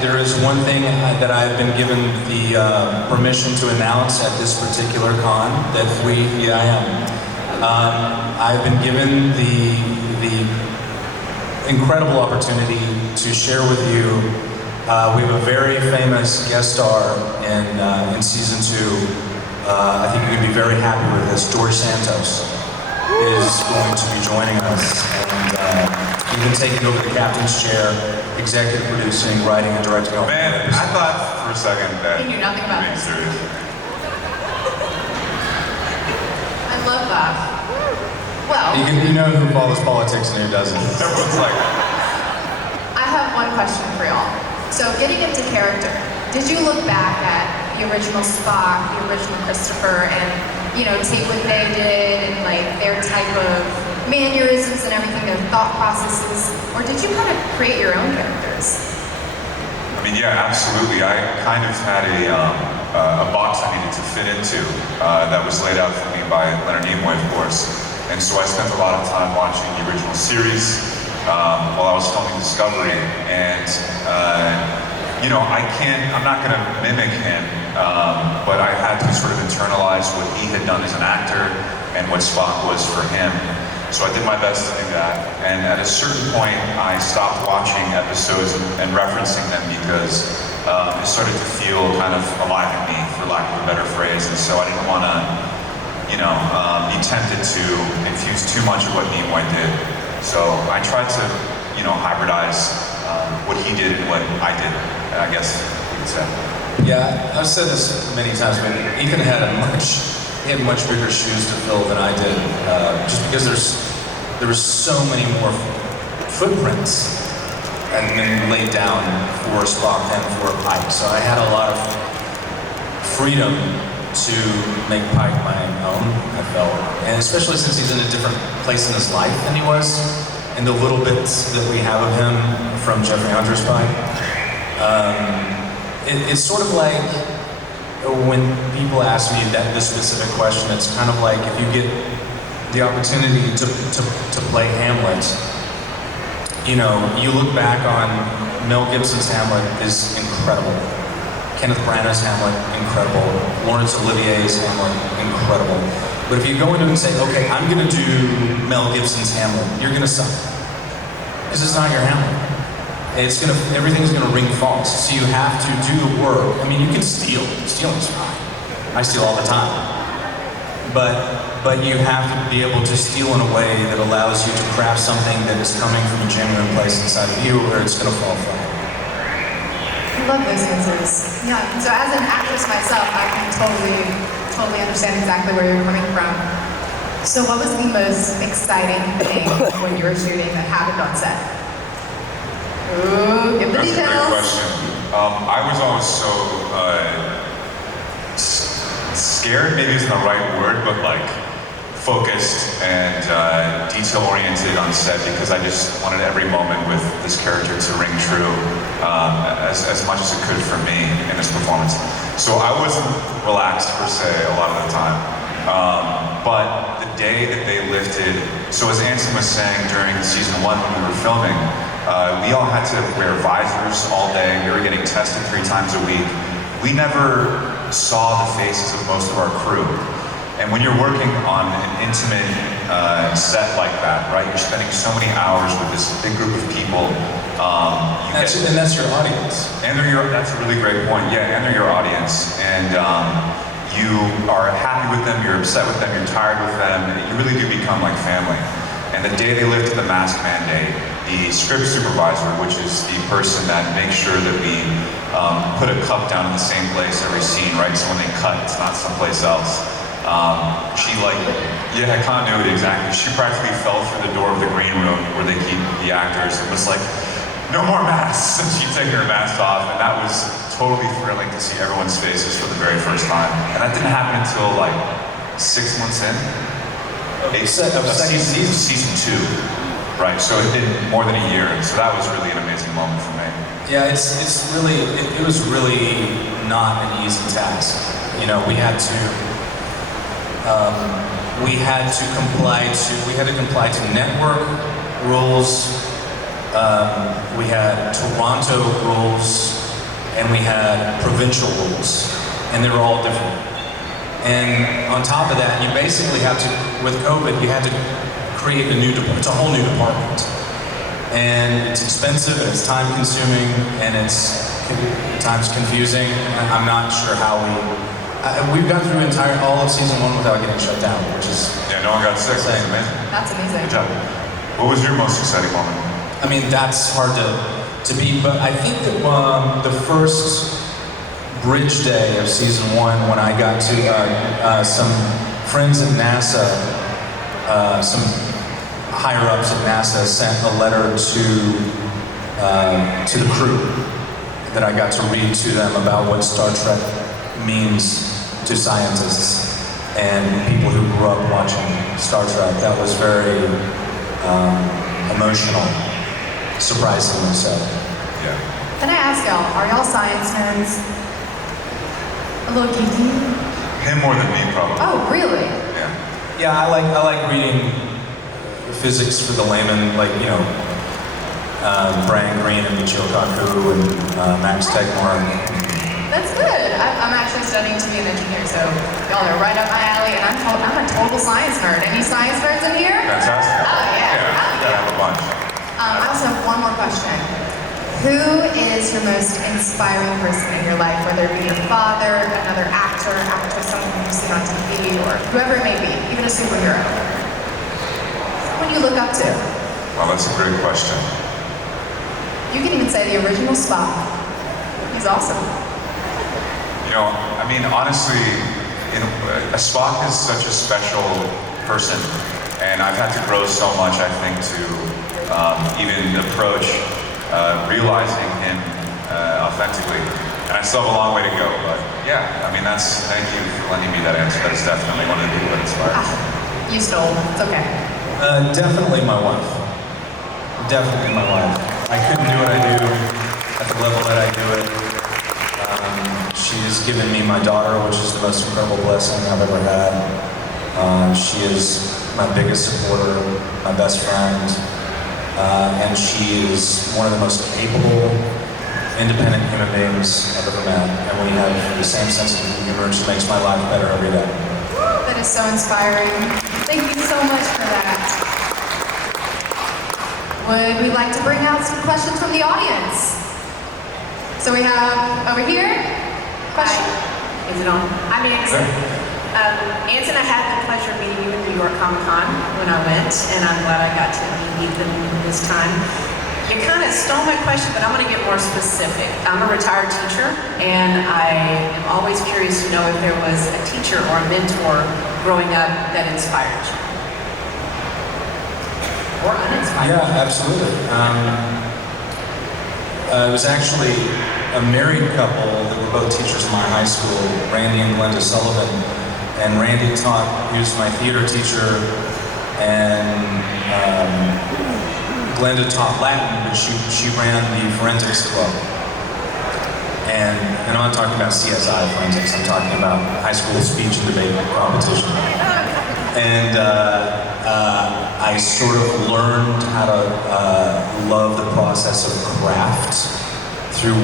there is one thing that I've been given the permission to announce at this particular con that I am. I've been given the incredible opportunity to share with you. We have a very famous guest star in season 2. I think you're going to be very happy with this. George Santos is going to be joining us, and he's been taking over the captain's chair, executive producing, writing, and directing all. Man, I thought for a second that you knew nothing about being this. serious. I love that. Well, You know who follows politics and who doesn't. Everyone's like, I have one question for y'all. So, getting into character, did you look back at the original Spock, the original Christopher, and take what they did and like their type of mannerisms and everything, their thought processes, or did you kind of create your own characters? I mean, yeah, absolutely. I kind of had a box I needed to fit into that was laid out for me by Leonard Nimoy, of course. And so I spent a lot of time watching the original series while I was filming Discovery. And I'm not going to mimic him, but I had to sort of internalize what he had done as an actor and what Spock was for him. So I did my best to do that. And at a certain point, I stopped watching episodes and referencing them because it started to feel kind of alive in me, for lack of a better phrase. And so I didn't want to, be tempted to infuse too much of what Nimoy did. So I tried to, hybridize what he did and what I did, I guess you could say. Yeah, I've said this many times, but Ethan had much bigger shoes to fill than I did, just because there were so many more footprints and laid down for Spock and for Pike. So I had a lot of freedom to make Pike my own, I felt. And especially since he's in a different place in his life than he was, and the little bits that we have of him from Jeffrey Hunter's Pike. It's sort of like when people ask me this specific question, it's kind of like if you get the opportunity to play Hamlet, you look back on Mel Gibson's Hamlet is incredible. Kenneth Branagh's Hamlet, incredible. Laurence Olivier's Hamlet, incredible. But if you go into it and say, okay, I'm gonna do Mel Gibson's Hamlet, you're gonna suck. This is not your Hamlet. Everything's gonna ring false. So you have to do the work. I mean, you can steal. Stealing's fine. I steal all the time. But you have to be able to steal in a way that allows you to craft something that is coming from a genuine place inside of you, or it's gonna fall flat. I love those answers. Yeah, so as an actress myself, I can totally understand exactly where you're coming from. So what was the most exciting thing when you were shooting that happened on set? Ooh, give the That's details. a great question. I was always so scared, maybe isn't the right word, but like focused and detail-oriented on set because I just wanted every moment with this character to ring true as much as it could for me in this performance. So I wasn't relaxed per se a lot of the time. But the day that they lifted, so as Anson was saying during season 1 when we were filming, we all had to wear visors all day. We were getting tested 3 times a week. We never saw the faces of most of our crew. And when you're working on an intimate set like that, right? You're spending so many hours with this big group of people. And that's your audience. And that's a really great point. Yeah, and they're your audience. And you are happy with them, you're upset with them, you're tired with them. You really do become like family. And the day they lifted the mask mandate, the script supervisor, which is the person that makes sure that we put a cup down in the same place every scene, right? So when they cut, it's not someplace else. Continuity, exactly. She practically fell through the door of the green room where they keep the actors. It was like, no more masks. And she'd taken her mask off, and that was totally thrilling to see everyone's faces for the very first time. And that didn't happen until like 6 months in. Season 2. Right, so it did more than a year, and so that was really an amazing moment for me. Yeah, it was really not an easy task. We had to comply to network rules. We had Toronto rules. and we had provincial rules, and they were all different. And on top of that, you basically have to, with COVID, you had to create a new department. It's a whole new department. And it's expensive, and it's time consuming, and it's at times confusing. I'm not sure how we've gone through all of season 1 without getting shut down, which is... Yeah, no one got sick. That's amazing. That's amazing. Good job. What was your most exciting moment? I mean, that's hard to beat, but I think that the first bridge day of season 1, when I got to some friends at NASA, some higher ups at NASA sent a letter to the crew that I got to read to them about what Star Trek means to scientists and people who grew up watching Star Trek. That was very emotional, surprisingly so. Yeah. Can I ask y'all, are y'all science nerds? A little geeky? Him more than me, probably. Oh, really? Yeah. Yeah, I like reading physics for the layman, like, you know, Brian Greene and Michio Kaku and Max Tegmark. That's good. I'm actually studying to be an engineer, so y'all are right up my alley, and I'm a total science nerd. Any science nerds in here? Fantastic. Oh, yeah. Gotta have a bunch. I also have one more question. Who is your most inspiring person in your life, whether it be your father, another actor, actress, someone you've seen on TV, or whoever it may be, even a superhero? Someone you look up to? Well, that's a great question. You can even say the original Spock. He's awesome. You know, I mean, honestly, Spock is such a special person, and I've had to grow so much, I think, to even approach realizing him authentically. And I still have a long way to go, but yeah, I mean, thank you for letting me that answer. That's definitely one of the people that inspired me. You stole. It's okay. Definitely my wife. Definitely my wife. I couldn't do what I do at the level that I do it. She's given me my daughter, which is the most incredible blessing I've ever had. She is my biggest supporter, my best friend, and she is one of the most capable, independent human beings I've ever met. And we have the same sense of humor, which makes my life better every day. That is so inspiring. Thank you so much for that. Would we like to bring out some questions from the audience? So we have over here, question? Is it on? I'm Anson. Anson, I had the pleasure of meeting you at New York Comic Con when I went, and I'm glad I got to meet Ethan this time. You kind of stole my question, but I'm going to get more specific. I'm a retired teacher, and I am always curious to know if there was a teacher or a mentor growing up that inspired you. Or uninspired. Yeah, absolutely. It was actually a married couple that were both teachers in my high school, Randy and Glenda Sullivan. And Randy he was my theater teacher, and Glenda taught Latin, but she ran the forensics club. And I'm not talking about CSI forensics, I'm talking about high school speech and debate competition. And I sort of learned how to love the process of craft through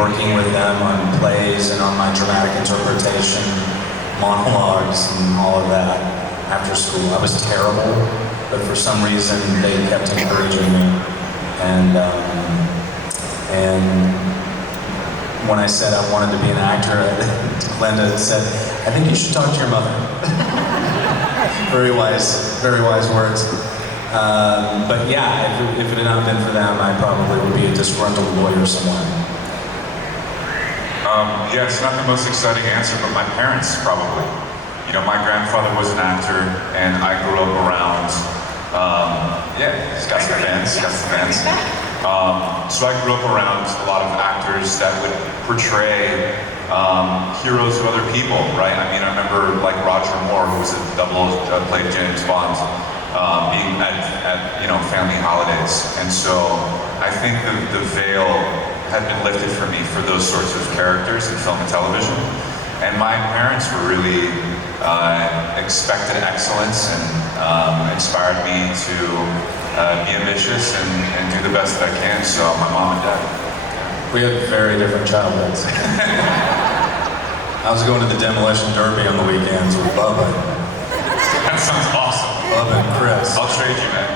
working with them on plays and on my dramatic interpretation, monologues and all of that after school. I was terrible, but for some reason they kept encouraging me. And when I said I wanted to be an actor, Glenda said, "I think you should talk to your mother." Very wise words. But yeah, if it had not been for them, I probably would be a disgruntled lawyer somewhere. Yeah, it's not the most exciting answer, but my parents probably. You know, my grandfather was an actor, and I grew up around, he's got some fans, so I grew up around a lot of actors that would portray heroes of other people, right? I mean, I remember like Roger Moore, who was a played James Bond, being at family holidays, and so I think the veil had been lifted for me for those sorts of characters in film and television. And my parents were really expected excellence and inspired me to be ambitious and do the best that I can. So my mom and dad. We have very different childhoods. I was going to the demolition derby on the weekends with Bubba. That sounds awesome. Bubba and Chris. I'll trade you, man.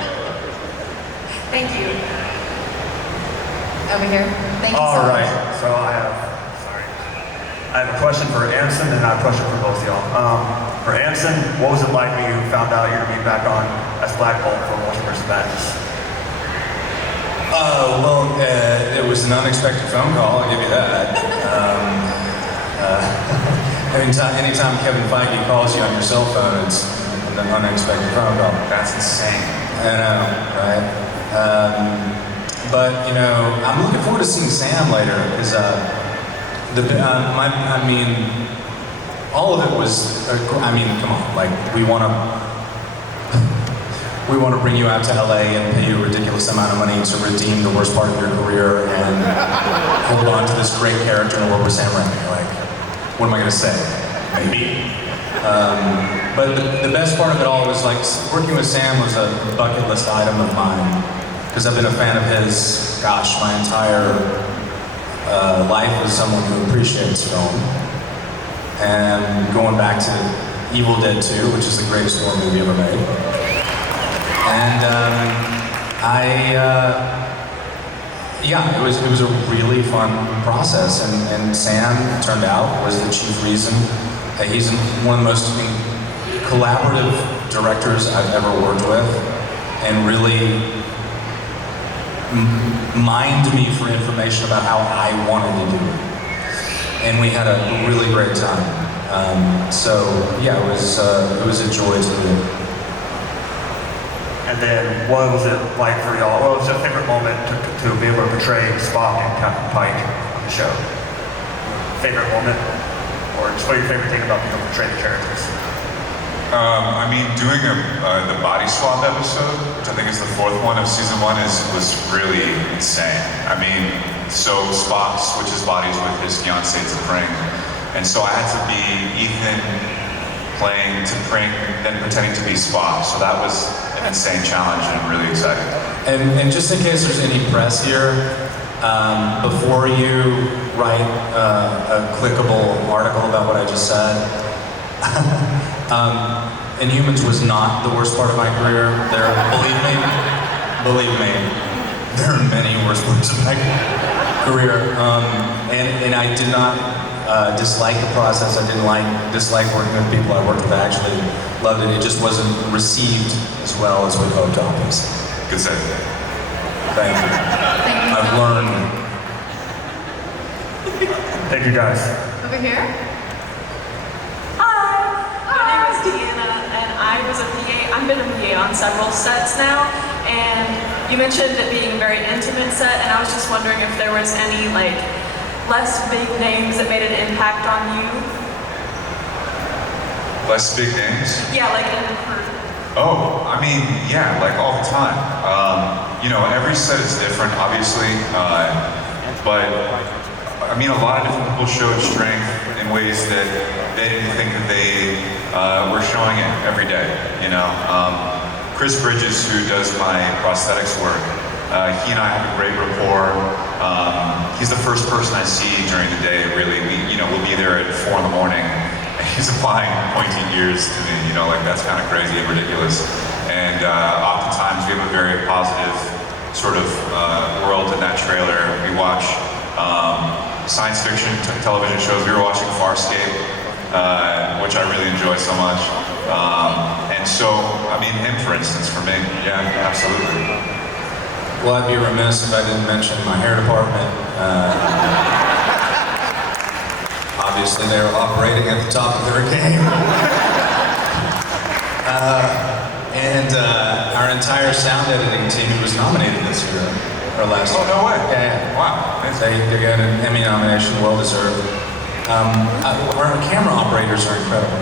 Thank you. Over here. Thank you All so right, much. so I have a question for Anson and I have a question for both of y'all. For Anson, what was it like when you found out you're gonna be back on as Black Bolt for Multiverse of Madness? It was an unexpected phone call, I'll give you that. Anytime Kevin Feige calls you on your cell phone, it's an unexpected phone call. That's insane. I know, right? But, you know, I'm looking forward to seeing Sam later, because, all of it was, come on, like, we want to bring you out to LA and pay you a ridiculous amount of money to redeem the worst part of your career and hold on to this great character and work with Sam Raimi. Like, what am I going to say? Maybe. But the best part of it all was, like, working with Sam was a bucket list item of mine, because I've been a fan of his, gosh, my entire life as someone who appreciates film. And going back to Evil Dead 2, which is the greatest horror movie ever made. And it was a really fun process, and Sam, it turned out, was the chief reason. He's one of the most collaborative directors I've ever worked with, and really mined me for information about how I wanted to do it. And we had a really great time. It was a joy to do. And then what was it like for y'all? What was your favorite moment to be able to portray Spock and Captain Pike on the show? Favorite moment? Or just what your favorite thing about being able to portray the characters? Doing the body swap episode, which I think is the 4th one of season 1, was really insane. So Spock switches bodies with his fiancée to Pring, and so I had to be Ethan playing to Pring, then pretending to be Spock. So that was an insane challenge, and I'm really excited. And just in case there's any press here, before you write a clickable article about what I just said, Inhumans was not the worst part of my career. Believe me, there are many worse parts of my career. And I did not dislike the process. I didn't dislike working with people I worked with. I actually loved it. It just wasn't received as well as we hoped, obviously. Good save. Thank you. Thank you. I've learned. Thank you guys. Over here. My name is Deanna, and I was a PA. I've been a PA on several sets now, and you mentioned it being a very intimate set, and I was just wondering if there was any less big names that made an impact on you. Less big names? Yeah, in the crew. Oh, all the time. Every set is different, obviously, but a lot of different people showed strength in ways that they didn't think that they were showing it every day. Chris Bridges, who does my prosthetics work, he and I have a great rapport. He's the first person I see during the day. Really, we'll be there at 4 in the morning. He's applying pointy ears to me, that's kind of crazy and ridiculous. And oftentimes we have a very positive sort of world in that trailer. We watch science fiction television shows. We were watching Farscape, which I really enjoy so much. Him, for instance, for me, yeah, absolutely. Well, I'd be remiss if I didn't mention my hair department. Obviously, they were operating at the top of their game. Our entire sound editing team was nominated this year, or last year. Oh, no way. Yeah. Wow. They got an Emmy nomination, well deserved. Our camera operators are incredible.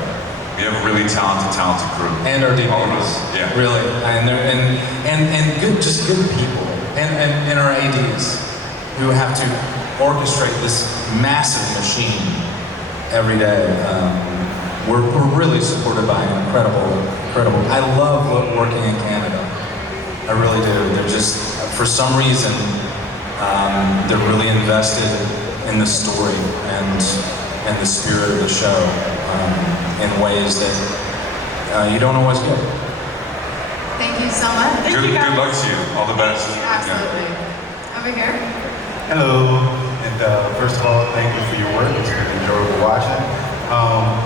We have a really talented crew. And our DPs. All of us, yeah. Really. And good, just good people. And our ADs, who have to orchestrate this massive machine every day. We're really supported by an incredible. I love working in Canada. I really do. They're just, for some reason, They're really invested in the story and the spirit of the show in ways that you don't always get. Thank you so much. Good luck to you. All the best. Absolutely. Over here. Hello, and first of all, thank you for your work. It's been enjoyable watching.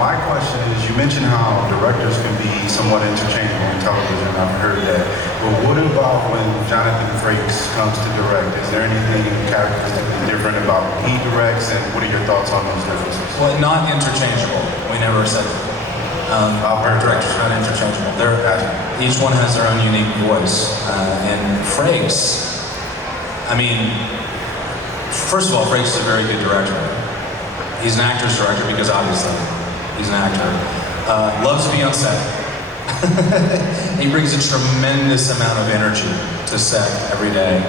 My question is, you mentioned how directors can be somewhat interchangeable in television. I've heard that. But what about when Jonathan Frakes comes to direct? Is there anything characteristically different about when he directs, and what are your thoughts on those differences? Well, not interchangeable. We never said our directors are not interchangeable. Each one has their own unique voice. And Frakes, I mean, first of all, Frakes is a very good director. He's an actor's director because obviously he's an actor. Loves to be on set. He brings a tremendous amount of energy to set every day.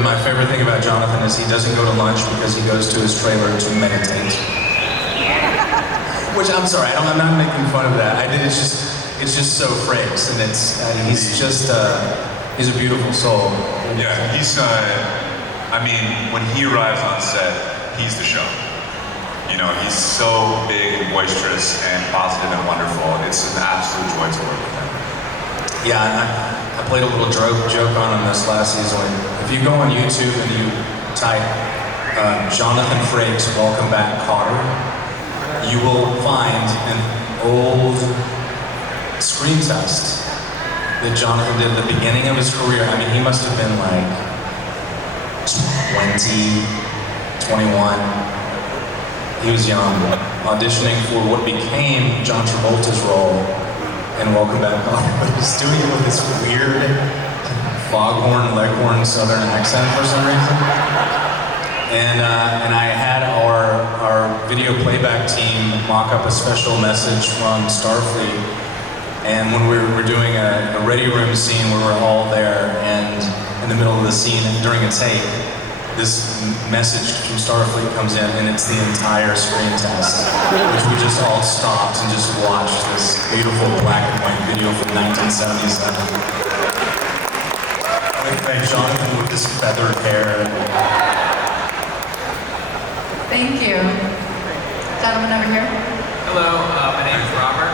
My favorite thing about Jonathan is he doesn't go to lunch because he goes to his trailer to meditate. Which I'm sorry, I'm not making fun of that. It's just so Frakes, and he's a beautiful soul. Yeah, I mean, when he arrives on set, he's the show. You know, he's so big and boisterous and positive and wonderful. It's an absolute joy to work with him. Yeah, and I played a little joke on him this last season. If you go on YouTube and you type Jonathan Frakes, Welcome Back, Kotter, you will find an old screen test that Jonathan did at the beginning of his career. I mean, he must have been like 20, 21. He was young, auditioning for what became John Travolta's role in Welcome Back, Kotter, but he was doing it with this weird foghorn, leghorn Southern accent for some reason. And I had our video playback team mock up a special message from Starfleet. And when we were doing a ready room scene where we're all there, and in the middle of the scene during a take, this message from Starfleet comes in, and it's the entire screen test, which we just all stopped and just watched this beautiful black and white video from 1977. With Jonathan with his feathered hair. Thank you. Gentleman over here. Hello, my name is Robert.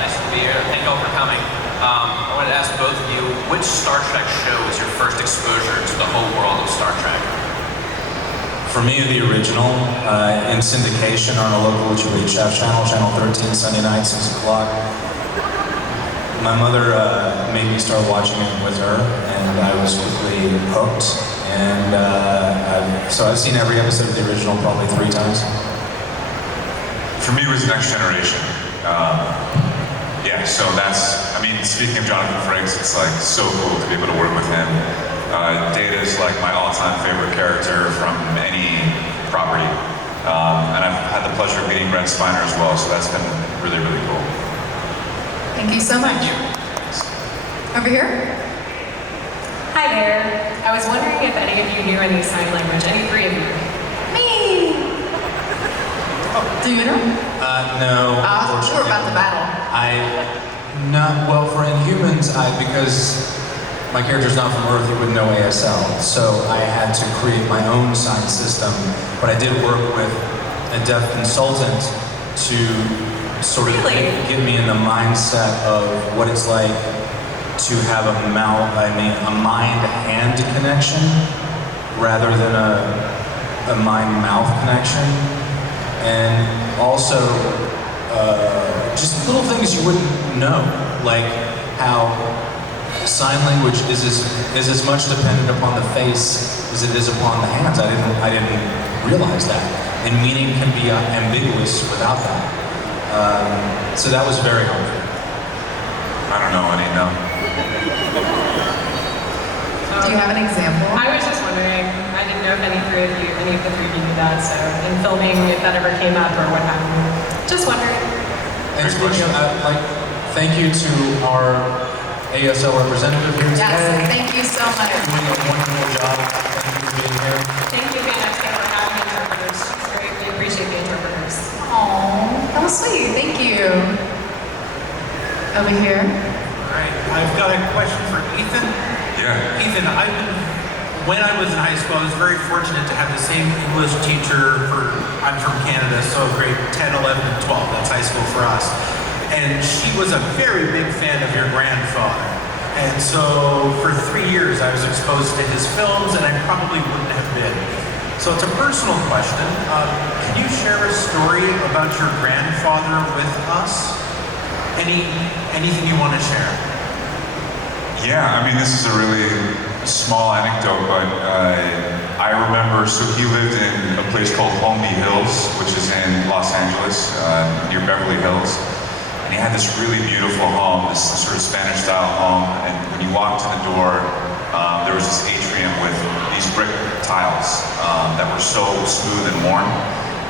Nice to be here. Thank you all for coming. I wanted to ask both of you, which Star Trek show was your first exposure to the whole world of Star Trek? For me, the original, in syndication on a local HF channel, Channel 13, Sunday night, 6 o'clock. My mother made me start watching it with her, and I was quickly hooked. And so I've seen every episode of the original probably 3 times. For me, it was Next Generation. Yeah, so I mean, speaking of Jonathan Frakes, it's like so cool to be able to work with him. Data is like my all-time favorite character from any property. And I've had the pleasure of meeting Brent Spiner as well, so that's been really, really cool. Thank you so much. Over here. Hi there. I was wondering if any of you knew any sign language, any 3 of you. Me! Do you know? No. I was sure about the battle. Well, for Inhumans, because my character's not from Earth, he wouldn't know ASL, so I had to create my own sign system, but I did work with a deaf consultant to sort of get me in the mindset of what it's like to have a mind-hand connection rather than a mind-mouth connection. And also, just little things you wouldn't know, like how sign language is as much dependent upon the face as it is upon the hands. I didn't realize that, and meaning can be ambiguous without that. So that was very helpful. I don't know any, no. Do you have an example? I was just wondering, I didn't know if any of the 3 of you knew that, so in filming, if that ever came up or what happened. Just wondering. And speaking of, thank you to our ASL representative here Yes, today. thank you so much. Doing a wonderful job. Thank you for being here. Thank you again, Expo, for having interpreters. We appreciate the interpreters. Aww, that was sweet. Thank you. Over here. All right, I've got a question for Ethan. Yeah. Ethan, I've been when I was in high school, I was very fortunate to have the same English teacher I'm from Canada, so grade 10, 11, and 12, that's high school for us. And she was a very big fan of your grandfather. And so for 3 years, I was exposed to his films, and I probably wouldn't have been. So it's a personal question. Can you share a story about your grandfather with us? Anything you want to share? Yeah, I mean, this is a really small anecdote, but I remember, so he lived in a place called Holmby Hills, which is in Los Angeles, near Beverly Hills. And he had this really beautiful home, this sort of Spanish-style home, and when you walked in the door, there was this atrium with these brick tiles that were so smooth and worn,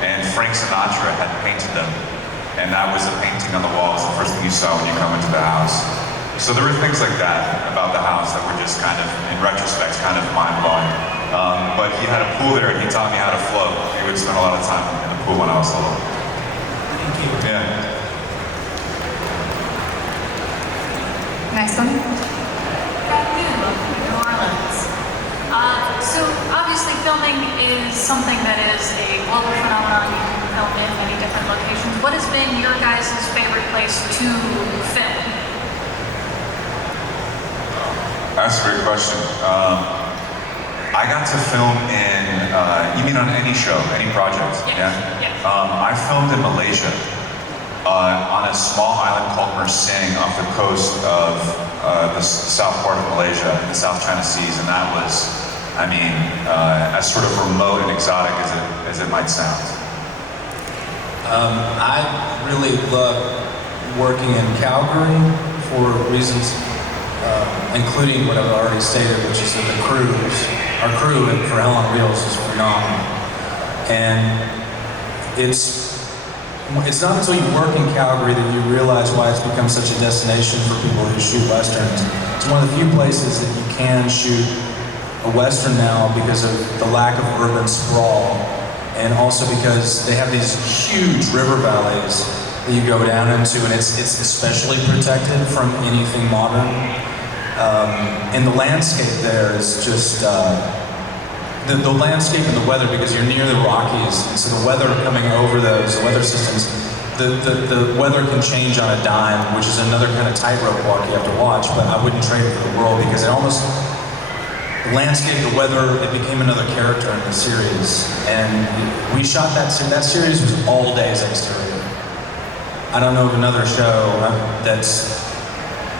and Frank Sinatra had painted them, and that was a painting on the walls, the first thing you saw when you come into the house. So there were things like that about the house that were just kind of, in retrospect, kind of mind-blowing. But he had a pool there, and he taught me how to float. We would spend a lot of time in the pool when I was little. Thank you. Yeah. Next one. New Orleans. So obviously filming is something that is a global phenomenon. You can film in many different locations. What has been your guys' favorite place to film? That's a great question. I got to film in, you mean on any show, any project? Yes. Yeah? Yes. I filmed in Malaysia, on a small island called Mersing off the coast of the south part of Malaysia, the South China Seas, and that was, I mean, as sort of remote and exotic as it might sound. I really love working in Calgary for reasons, including what I've already stated, which is that our crew for Hell on Wheels is phenomenal. And it's not until you work in Calgary that you realize why it's become such a destination for people who shoot Westerns. It's one of the few places that you can shoot a Western now because of the lack of urban sprawl, and also because they have these huge river valleys that you go down into, and it's especially protected from anything modern. And the landscape there is just, the landscape and the weather, because you're near the Rockies, and so the weather coming over those weather systems, the weather can change on a dime, which is another kind of tightrope walk you have to watch, but I wouldn't trade it for the world, because the landscape, the weather, it became another character in the series. And we shot that series was all days exterior. I don't know of another show that's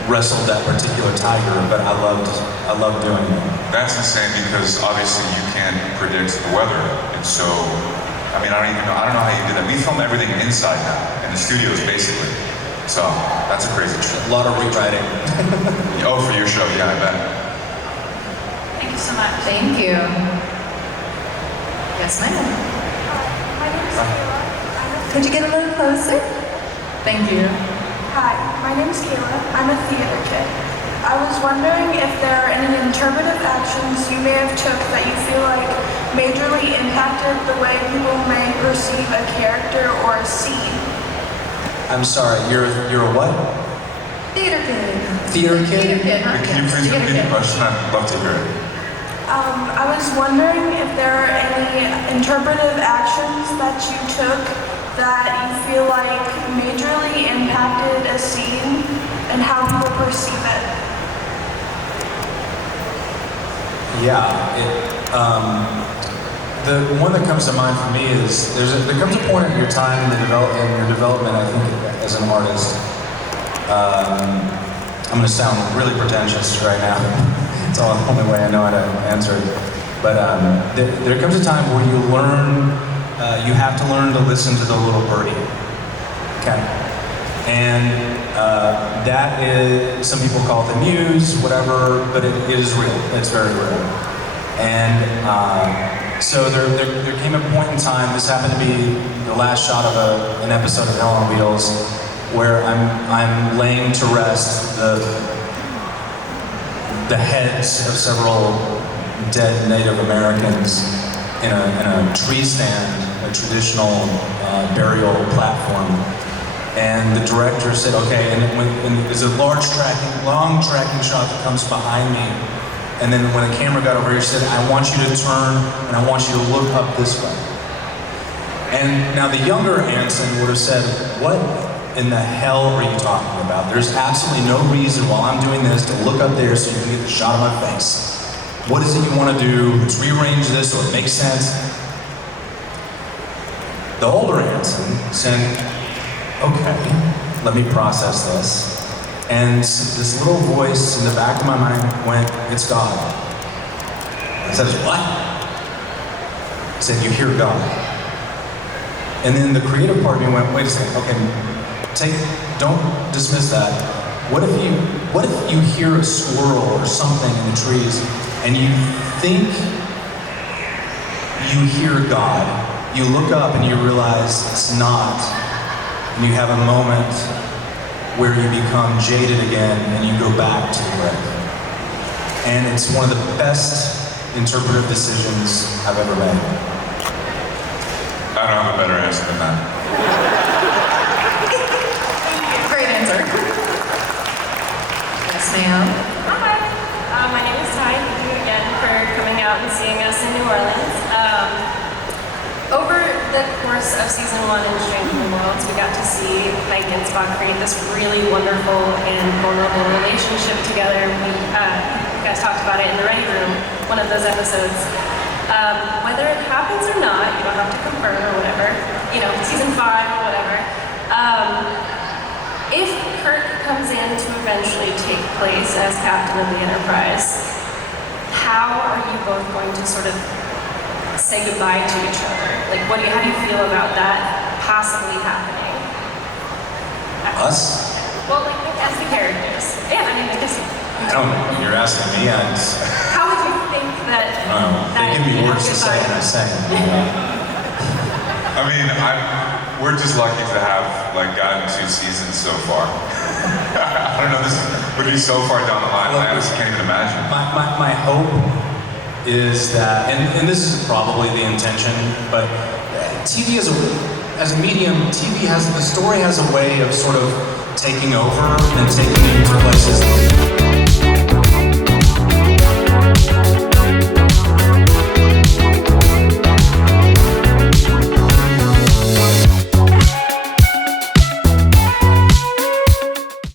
wrestled that particular tiger, but I loved doing it. That's insane because obviously you can't predict the weather, and so, I mean, I don't know how you do that. We film everything inside now, in the studios basically. So that's a crazy trip. A lot of rewriting. Oh, for your show, yeah, I bet. Thank you so much. Thank you. Yes, ma'am. My name is Kayla. Could you get a little closer? Thank you. Hi, my name is Kayla. I'm a theater kid. I was wondering if there are any interpretive actions you may have took that you feel like majorly impacted the way people may perceive a character or a scene. I'm sorry, you're a what? Theater kid. Theater kid? Theater kid, huh? Can you please repeat the question? I'd love to hear it. I was wondering if there are any interpretive actions that you took that you feel like majorly impacted a scene and how people perceive it. Yeah, the one that comes to mind for me is there comes a point in your time in your development, I think, as an artist. I'm going to sound really pretentious right now. It's the only way I know how to answer it. But there comes a time where you have to learn to listen to the little birdie. Okay? And that is, some people call it the muse, whatever, but it is real. It's very real. And so there came a point in time, this happened to be the last shot of an episode of Hell on Wheels, where I'm laying to rest the heads of several dead Native Americans in a tree stand, a traditional burial platform. And the director said, okay, and there's a long tracking shot that comes behind me, And then when the camera got over here, she said, I want you to turn and I want you to look up this way. And now the younger Anson would have said, what in the hell are you talking about? There's absolutely no reason while I'm doing this to look up there so you can get the shot of my face. What is it you want to do? Let's rearrange this so it makes sense. The older Anson said, okay, let me process this. And this little voice in the back of my mind went, it's God. I said, what? I said, you hear God. And then the creative part of me went, wait a second, okay, don't dismiss that. What if you hear a squirrel or something in the trees and you think you hear God, you look up and you realize it's not, and you have a moment where you become jaded again and you go back to the breath. And it's one of the best interpretive decisions I've ever made. I don't have a better answer than that. Great answer. Yes, ma'am. Hi, my name is Ty. Thank you again for coming out and seeing us in New Orleans. Over the course of season 1 in Stranger Than Worlds, we got to see Mike and Spock create this really wonderful and vulnerable relationship together. You guys talked about it in the Ready Room, one of those episodes. Whether it happens or not, you don't have to confirm or whatever, season 5 or whatever. If Kirk comes in to eventually take place as captain of the Enterprise, how are you both going to sort of say goodbye to each other? Like, how do you feel about that possibly happening? Us? Well, like as the characters. Yeah, I guess. I don't know. You're asking me. How would you think that? They give me words to say and I say them. I mean, we're just lucky to have gotten 2 seasons so far. I don't know, this would be so far down the line. I honestly can't even imagine. My hope is that, and this is probably the intention, but TV as a medium, the story has a way of sort of taking over and taking you to places